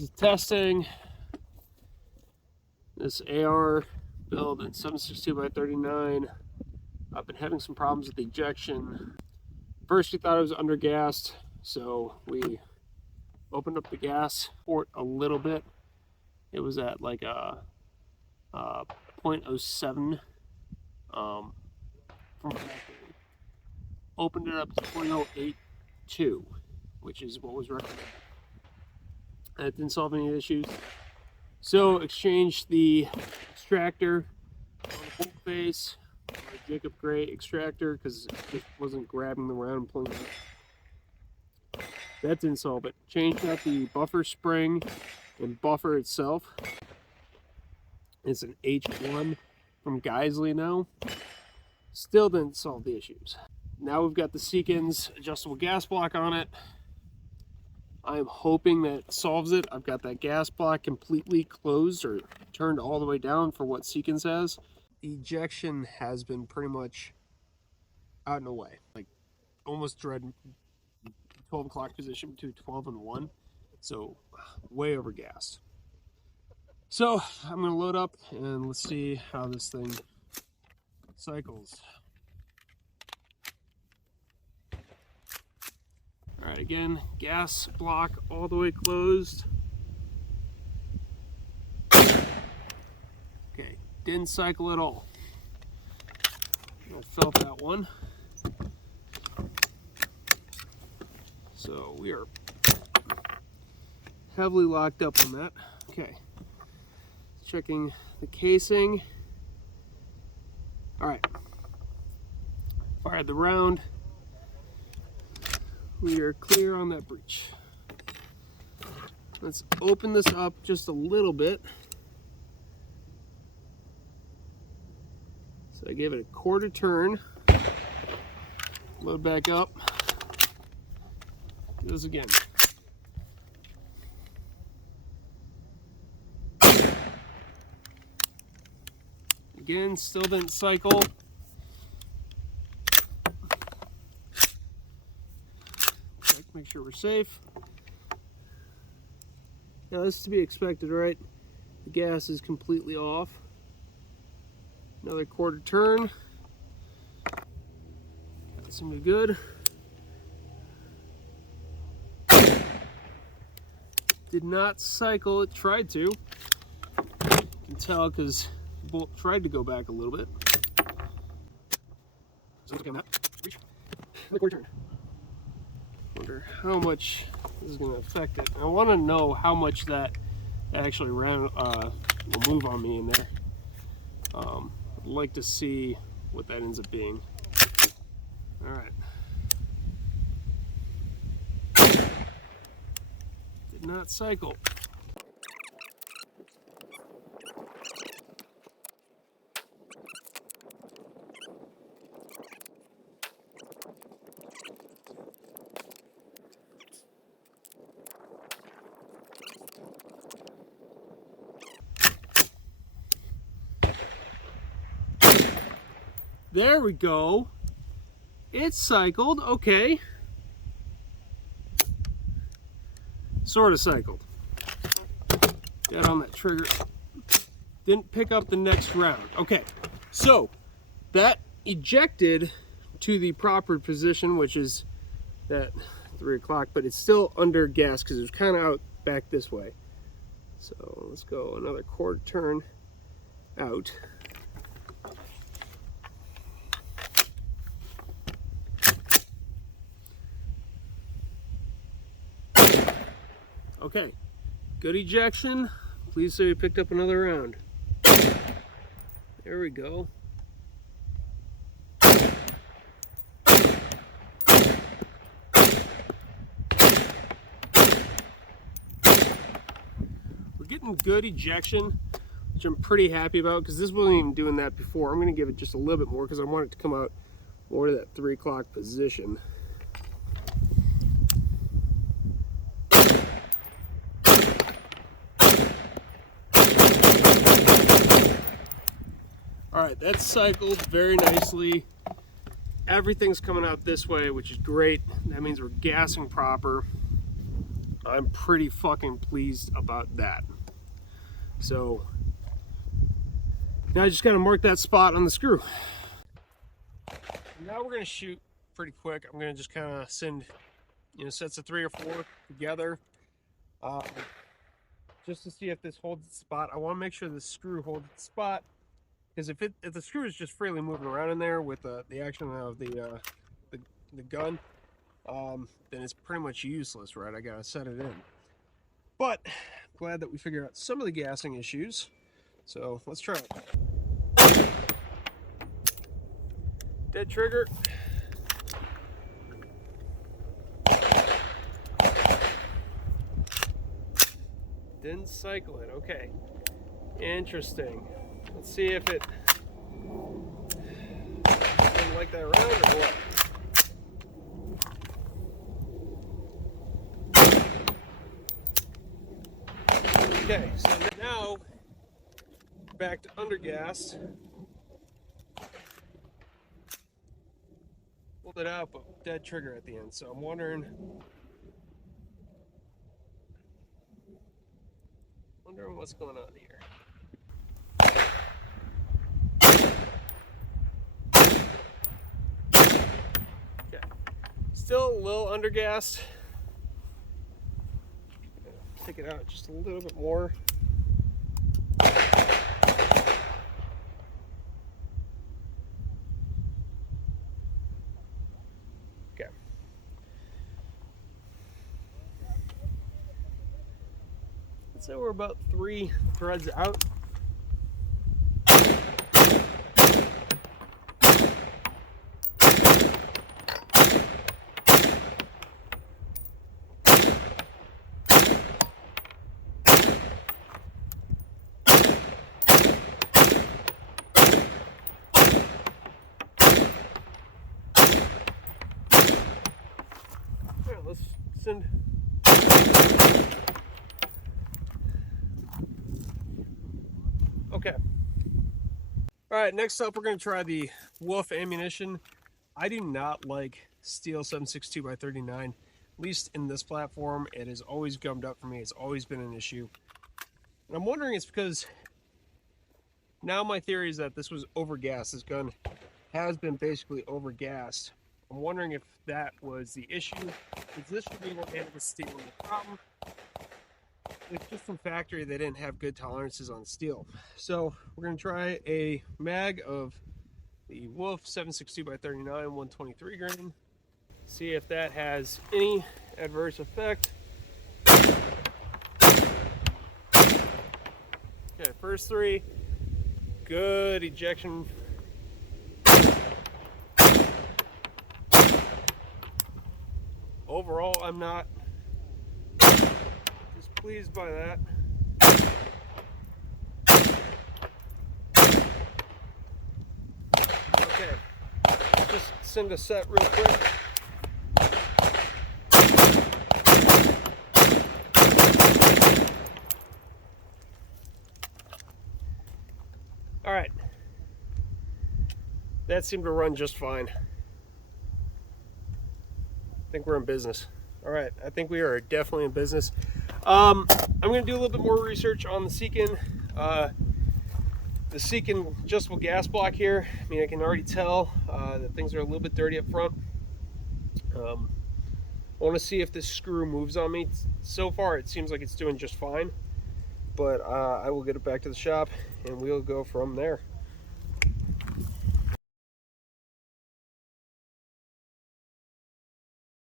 This is testing this AR build in 762x39. I've been having some problems with the ejection. First we thought it was undergassed, so we opened up the gas port a little bit. It was at like a 0.07 from factory. Opened it up to 0.082, which is what was recommended. That didn't solve any issues. So exchanged the extractor on the bolt face, Jacob Gray extractor, because it just wasn't grabbing the round and pulling it up. That didn't solve it. Changed out the buffer spring and buffer itself. It's an H1 from Geisley now. Still didn't solve the issues. Now we've got the Seekins adjustable gas block on it. I am hoping that it solves it. I've got that gas block completely closed or turned all the way down for what Seekins has. Ejection has been pretty much out and away. Like almost dread 12 o'clock position between 12 and 1. So way over gassed. So I'm gonna load up and let's see how this thing cycles. All right, again, gas block all the way closed. Okay, didn't cycle at all. I felt that one. So we are heavily locked up on that. Okay, checking the casing. All right, fired the round. We are clear on that breech. Let's open this up just a little bit. So I gave it a quarter turn. Load back up. Do this again. Again, still didn't cycle. Make sure we're safe. Now this is to be expected, right? The gas is completely off. Another quarter turn. That's gonna be good. Did not cycle, it tried to. You can tell because the bolt tried to go back a little bit. So look at that. Reach. Another quarter turn. Wonder how much this is going to affect it. I want to know how much that actually will move on me in there. I'd like to see what that ends up being. All right. Did not cycle. There we go. It cycled. Okay. Sort of cycled. Got on that trigger. Didn't pick up the next round. Okay. So that ejected to the proper position, which is that 3 o'clock, but it's still under gas because it was kind of out back this way. So let's go another quarter turn out. Okay, good ejection. Please say we picked up another round. There we go. We're getting good ejection, which I'm pretty happy about because this wasn't even doing that before. I'm going to give it just a little bit more because I want it to come out more to that 3 o'clock position. All right, that's cycled very nicely. Everything's coming out this way, which is great. That means we're gassing proper. I'm pretty fucking pleased about that. So now I just got to mark that spot on the screw. Now we're going to shoot pretty quick. I'm going to just kind of send, sets of 3 or 4 together, just to see if this holds its spot. I want to make sure the screw holds its spot, because if the screw is just freely moving around in there with the action of the gun, then it's pretty much useless, right? I got to set it in. But glad that we figured out some of the gassing issues. So let's try it. Dead trigger. Didn't cycle it. Okay. Interesting. Let's see if it didn't like that round or what. Okay, so now back to undergas. Pulled it out, but dead trigger at the end. So I'm wondering what's going on here. Okay, still a little undergassed. Take it out just a little bit more. Okay. Let's say we're about 3 threads out. Let's send. Okay. All right, next up we're going to try the Wolf ammunition. I do not like steel 7.62x39. At least in this platform, it has always gummed up for me. It's always been an issue. And I'm wondering it's because now my theory is that this was overgassed. This gun has been basically overgassed. I'm wondering if that was the issue. Because this should be able to handle the steel. The problem, it's just from factory they didn't have good tolerances on steel. So we're going to try a mag of the Wolf 7.62x39 123 grain. See if that has any adverse effect. Okay, first 3, good ejection. Overall, I'm not displeased by that. Okay, just send a set real quick. All right, that seemed to run just fine. I think we're in business. All right, I think we are definitely in business. I'm going to do a little bit more research on the Seekin adjustable gas block here. I mean, I can already tell that things are a little bit dirty up front. I want to see if this screw moves on me. So far, it seems like it's doing just fine, but I will get it back to the shop and we'll go from there.